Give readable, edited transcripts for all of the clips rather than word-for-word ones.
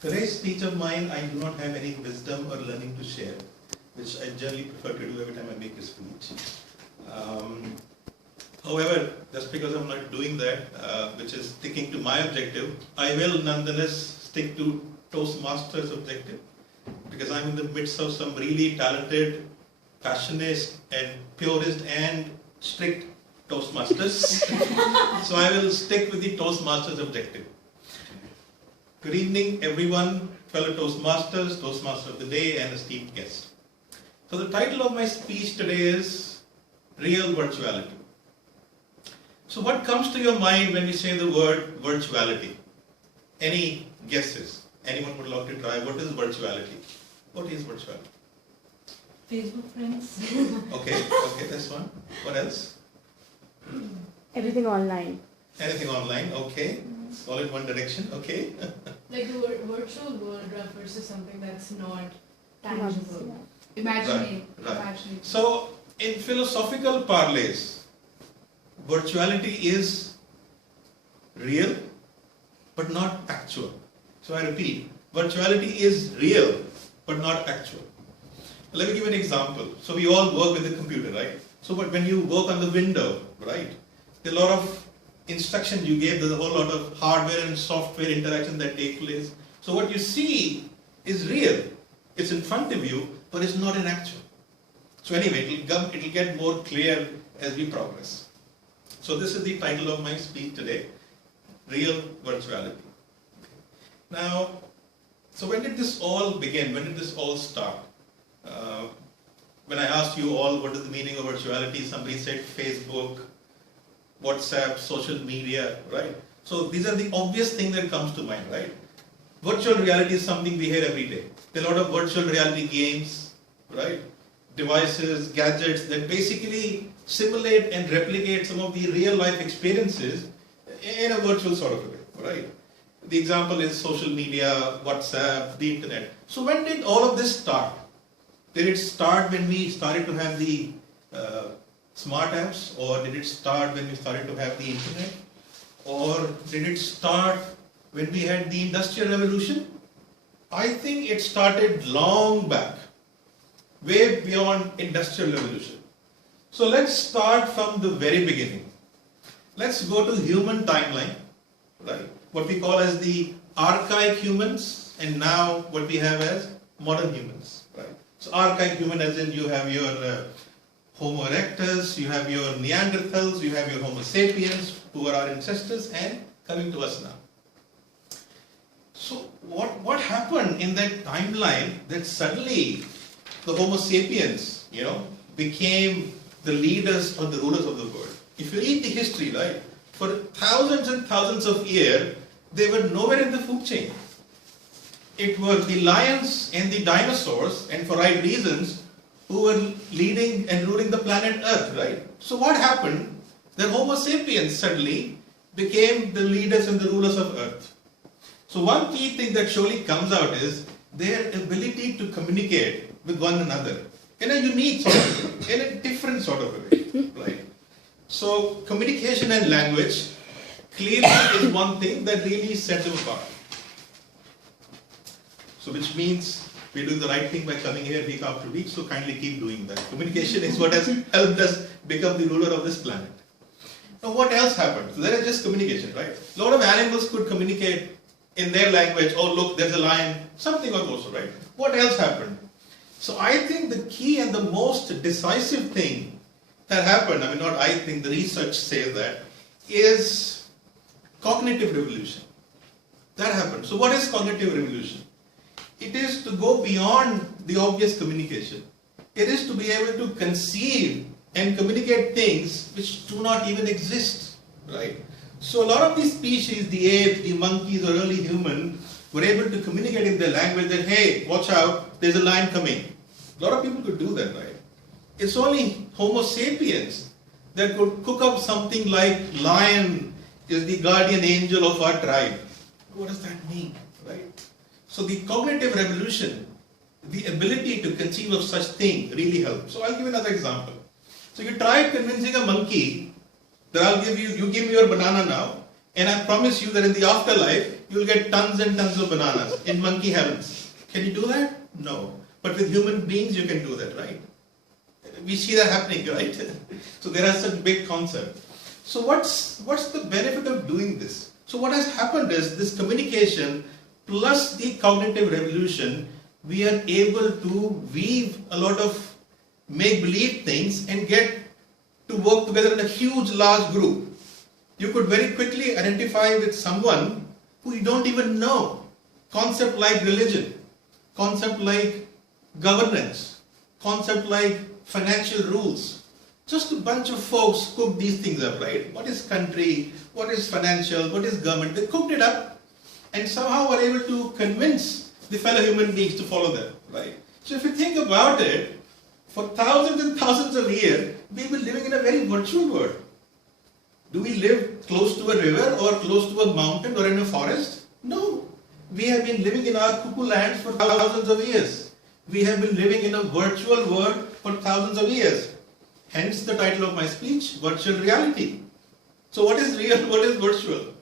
Today's speech of mine, I do not have any wisdom or learning to share, which I generally prefer to do every time I make a speech. However, just because I'm not doing that, which is sticking to my objective, I will nonetheless stick to Toastmasters' objective, because I'm in the midst of some really talented, passionate and purist and strict Toastmasters. So I will stick with the Toastmasters' objective. Good evening, everyone, fellow Toastmasters, Toastmaster of the Day, and esteemed guests. So the title of my speech today is Real Virtuality. So what comes to your mind when we say the word virtuality? Any guesses? Anyone would love to try? What is virtuality? What is virtuality? Facebook friends. Okay, that's one. What else? Everything online. Anything online, okay. All in one direction, okay. Like the virtual world refers to something that's not tangible. Imaginary. Right. So, in philosophical parlance, virtuality is real but not actual. So I repeat, virtuality is real but not actual. Let me give you an example. So we all work with the computer, right? So but when you work on the window, right, there are a lot of instructions you gave, there's a whole lot of hardware and software interaction that take place. So what you see is real. It's in front of you, but it's not in actual. So anyway, it'll get more clear as we progress. So this is the title of my speech today, Real Virtuality. Now, so when did this all begin? When did this all start? When I asked you all what is the meaning of virtuality, somebody said Facebook, WhatsApp, social media, right? So these are the obvious things that comes to mind, right? Virtual reality is something we hear every day. There are a lot of virtual reality games, right? Devices, gadgets that basically simulate and replicate some of the real life experiences in a virtual sort of a way, right? The example is social media, WhatsApp, the internet. So when did all of this start? Did it start when we started to have the smart apps, or did it start when we started to have the internet, or did it start when we had the Industrial Revolution? I think it started long back, way beyond Industrial Revolution. So let's start from the very beginning. Let's go to human timeline, right? What we call as the archaic humans, and now what we have as modern humans, right? So archaic human as in you have your Homo erectus, you have your Neanderthals, you have your Homo sapiens, who are our ancestors, and coming to us now. So what happened in that timeline that suddenly the Homo sapiens, became the leaders or the rulers of the world? If you read the history, right, for thousands and thousands of years, they were nowhere in the food chain. It were the lions and the dinosaurs, and for right reasons, who were leading and ruling the planet Earth, right? So what happened? The Homo sapiens suddenly became the leaders and the rulers of Earth. So one key thing that surely comes out is their ability to communicate with one another in a unique sort of way, in a different sort of a way, right? So communication and language clearly is one thing that really sets them apart. So which means we're doing the right thing by coming here week after week, so kindly keep doing that. Communication is what has helped us become the ruler of this planet. Now what else happened? So there is just communication, right? A lot of animals could communicate in their language. Oh look, there's a lion, something of those, right? What else happened? So I think the key and the most decisive thing that happened, not I think, the research says that, is cognitive revolution. That happened. So what is cognitive revolution? It is to go beyond the obvious communication. It is to be able to conceive and communicate things which do not even exist, right? So a lot of these species, the apes, the monkeys, or early humans, were able to communicate in their language that, hey, watch out, there's a lion coming. A lot of people could do that, right? It's only Homo sapiens that could cook up something like lion is the guardian angel of our tribe. What does that mean, right? So the cognitive revolution, the ability to conceive of such thing really helped. So I'll give another example. So you try convincing a monkey that you give me your banana now, and I promise you that in the afterlife, you'll get tons and tons of bananas in monkey heavens. Can you do that? No. But with human beings, you can do that, right? We see that happening, right? So there are such big concepts. So what's the benefit of doing this? So what has happened is this communication plus the cognitive revolution, we are able to weave a lot of make-believe things and get to work together in a huge, large group. You could very quickly identify with someone who you don't even know. Concept like religion, concept like governance, concept like financial rules. Just a bunch of folks cooked these things up, right? What is country? What is financial? What is government? They cooked it up and somehow were able to convince the fellow human beings to follow them, right? So if you think about it, for thousands and thousands of years, we've been living in a very virtual world. Do we live close to a river or close to a mountain or in a forest? No. We have been living in our cuckoo lands for thousands of years. We have been living in a virtual world for thousands of years. Hence the title of my speech, Virtual Reality. So what is real, what is virtual?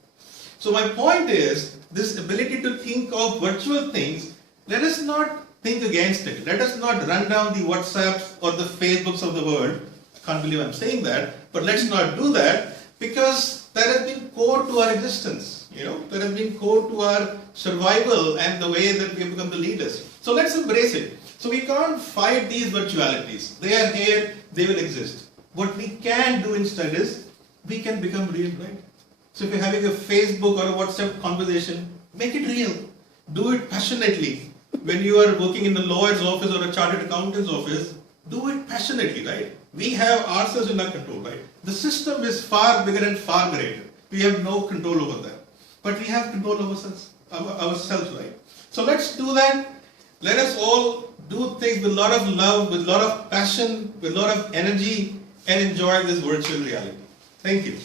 So my point is, this ability to think of virtual things, let us not think against it. Let us not run down the WhatsApps or the Facebooks of the world. I can't believe I'm saying that, but let's not do that because that has been core to our existence. That has been core to our survival and the way that we have become the leaders. So let's embrace it. So we can't fight these virtualities. They are here, they will exist. What we can do instead is, we can become real, right? So if you're having a Facebook or a WhatsApp conversation, make it real. Do it passionately. When you are working in a lawyer's office or a chartered accountant's office, do it passionately, right? We have ourselves in our control, right? The system is far bigger and far greater. We have no control over that. But we have control over ourselves, right? So let's do that. Let us all do things with a lot of love, with a lot of passion, with a lot of energy, and enjoy this virtual reality. Thank you.